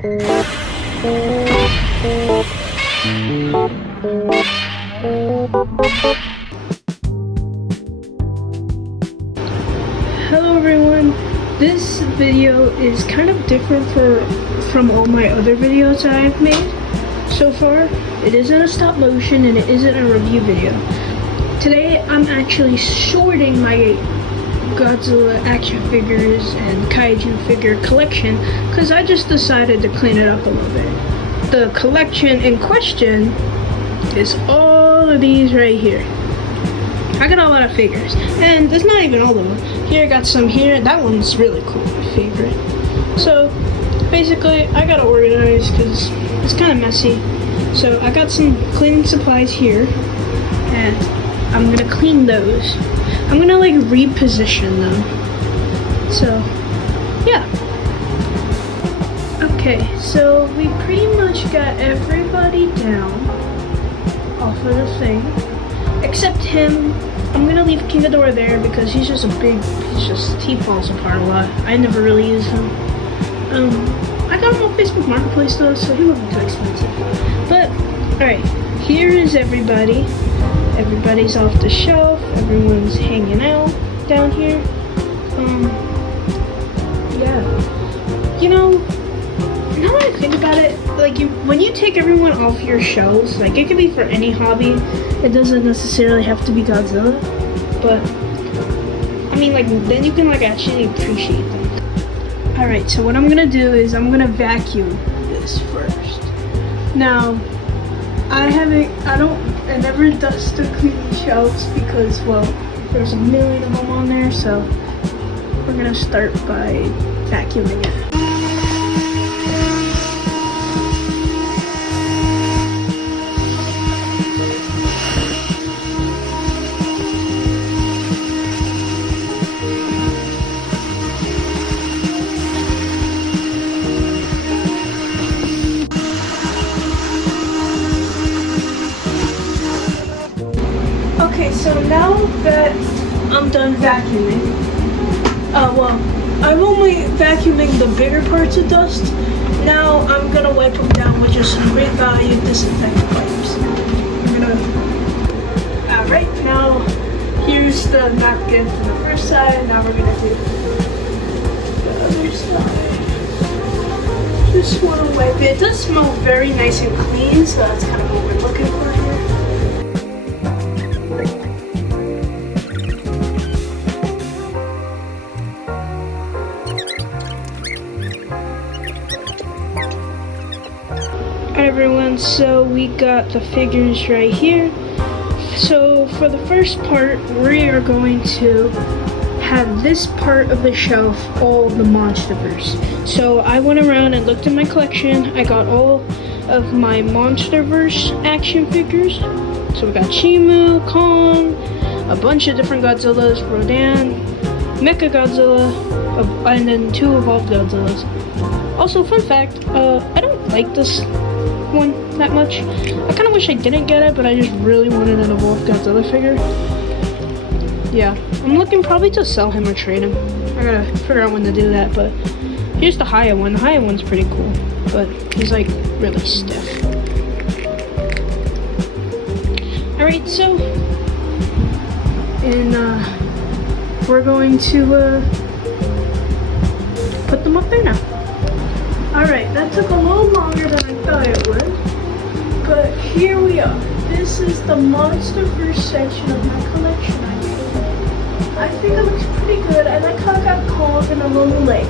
Hello everyone, this video is kind of different from all my other videos that I've made so far. It isn't a stop motion and it isn't a review video. Today I'm actually sorting my Godzilla action figures and kaiju figure collection because I just decided to clean it up a little bit. The collection in question is all of these right here. I got a lot of figures, and there's not even all of them. Here I got some here. That one's really cool, my favorite. So basically I gotta organize because it's kind of messy. So I got some cleaning supplies here, and I'm gonna clean those. I'm gonna like reposition them. So yeah. Okay, so we pretty much got everybody down off of the thing. Except him. I'm gonna leave King Ghidorah there because he's just he falls apart a lot. I never really use him. I got him on Facebook Marketplace though, so he wouldn't be too expensive. But, alright, here is everybody. Everybody's off the shelf. Everyone's hanging out down here. Yeah. You know, now that I think about it, like when you take everyone off your shelves, like it could be for any hobby. It doesn't necessarily have to be Godzilla, but I mean, like then you can like actually appreciate them. All right, so what I'm gonna do is I'm gonna vacuum this first. Now, I never dust or clean these shelves because, well, there's a million of them on there. So we're gonna start by vacuuming it. Okay, so now that I'm done vacuuming, well, I'm only vacuuming the bigger parts of dust. Now I'm gonna wipe them down with just some great value disinfectant wipes. Alright, now here's the napkin from the first side. Now we're gonna do the other side. Just wanna wipe it. It does smell very nice and clean, so that's kind of what we're looking for here. Everyone, so we got the figures right here. So for the first part, we are going to have this part of the shelf all the Monsterverse. So I went around and looked in my collection. I got all of my Monsterverse action figures. So we got Chimu, Kong, a bunch of different Godzillas, Rodan, Mecha Godzilla, and then 2 evolved Godzillas. Also, fun fact, I don't like this one that much. I kind of wish I didn't get it, but I just really wanted an evolved Godzilla figure. Yeah, I'm looking probably to sell him or trade him. I gotta figure out when to do that, but here's the Haya one. The Haya one's pretty cool, but he's like really stiff. Alright, so, and we're going to put them up there now. Alright, that took a little longer than I thought it would, but here we are. This is the Monsterverse section of my collection I think it looks pretty good. I like how I got Kong in a little like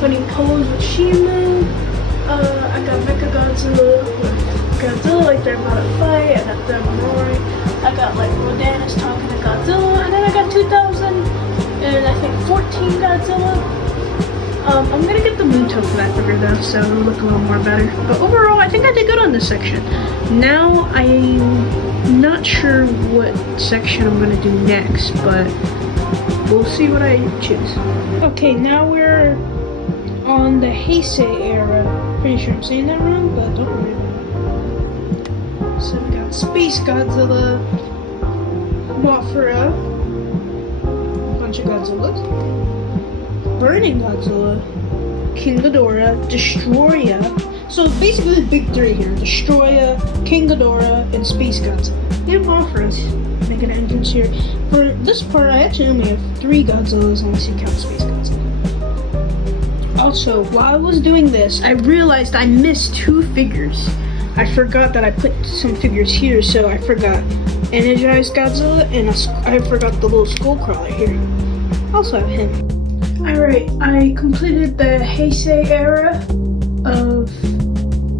funny pose with Shimu. I got Mecha Godzilla with Godzilla like they're about to fight. I got them roaring. I got like Rodan is talking to Godzilla, and then I got 2000 and I think 14 Godzilla. I'm gonna get the Muto for that figure though, so it'll look a little more better. But overall, I think I did good on this section. Now, I'm not sure what section I'm gonna do next, but we'll see what I choose. Okay, now we're on the Heisei era. Pretty sure I'm saying that wrong, but don't worry about it. So we got Space Godzilla, Mothra, a bunch of Godzillas, Burning Godzilla, King Ghidorah, Destroya, So basically the big three here: Destroyer, King Ghidorah, and Space Godzilla. We have Mothra's making an entrance here. For this part, I actually only have 3 Godzillas unless you count Space Godzilla. Also, while I was doing this, I realized I missed 2 figures. I forgot that I put some figures here, so I forgot Energized Godzilla, and I forgot the little skull crawler here. I also have him. Alright, I completed the Heisei era of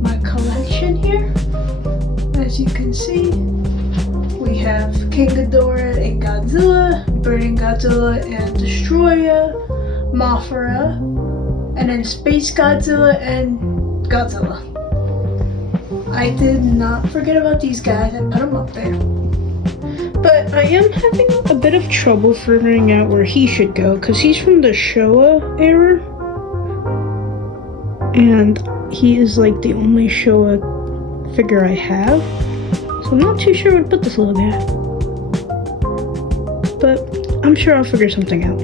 my collection here. As you can see, we have King Ghidorah and Godzilla, Burning Godzilla and Destroyer, Mothra, and then Space Godzilla and Godzilla. I did not forget about these guys, I put them up there. But I am having a bit of trouble figuring out where he should go, because he's from the Showa era. And he is like the only Showa figure I have. So I'm not too sure where to put this little guy. But I'm sure I'll figure something out.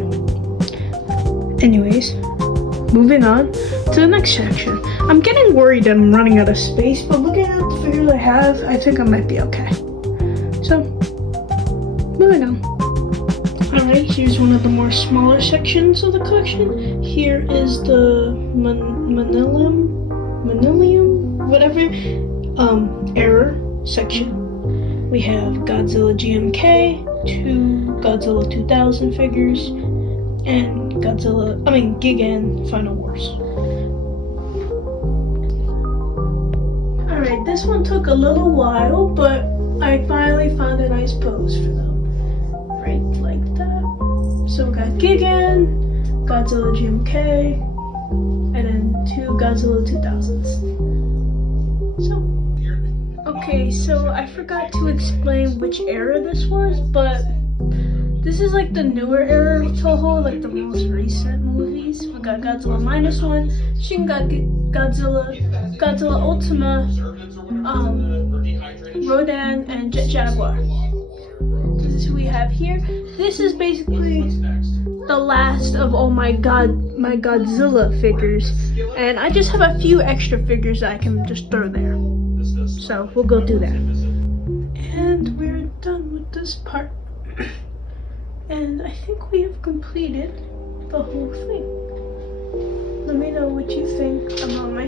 Anyways, moving on to the next section. I'm getting worried that I'm running out of space, but looking at the figures I have, I think I might be okay. So, moving on. Alright, here's one of the more smaller sections of the collection. Here is the Manilium, whatever, error section. We have Godzilla GMK, 2 Godzilla 2000 figures, and Gigan Final Wars. Alright, this one took a little while, but I finally found a nice pose for them. Right like that. So we got Gigan, Godzilla GMK, and then 2 Godzilla 2000s. Okay, so I forgot to explain which era this was, but this is like the newer era of Toho, like the most recent movies. We got Godzilla -1, Shin Godzilla, Godzilla Ultima, Rodan, and Jet Jaguar. This is who we have here. This is basically the last of all my Godzilla figures, and I just have a few extra figures that I can just throw there. So we'll go do that. And we're done with this part. And I think we have completed the whole thing. Let me know what you think about my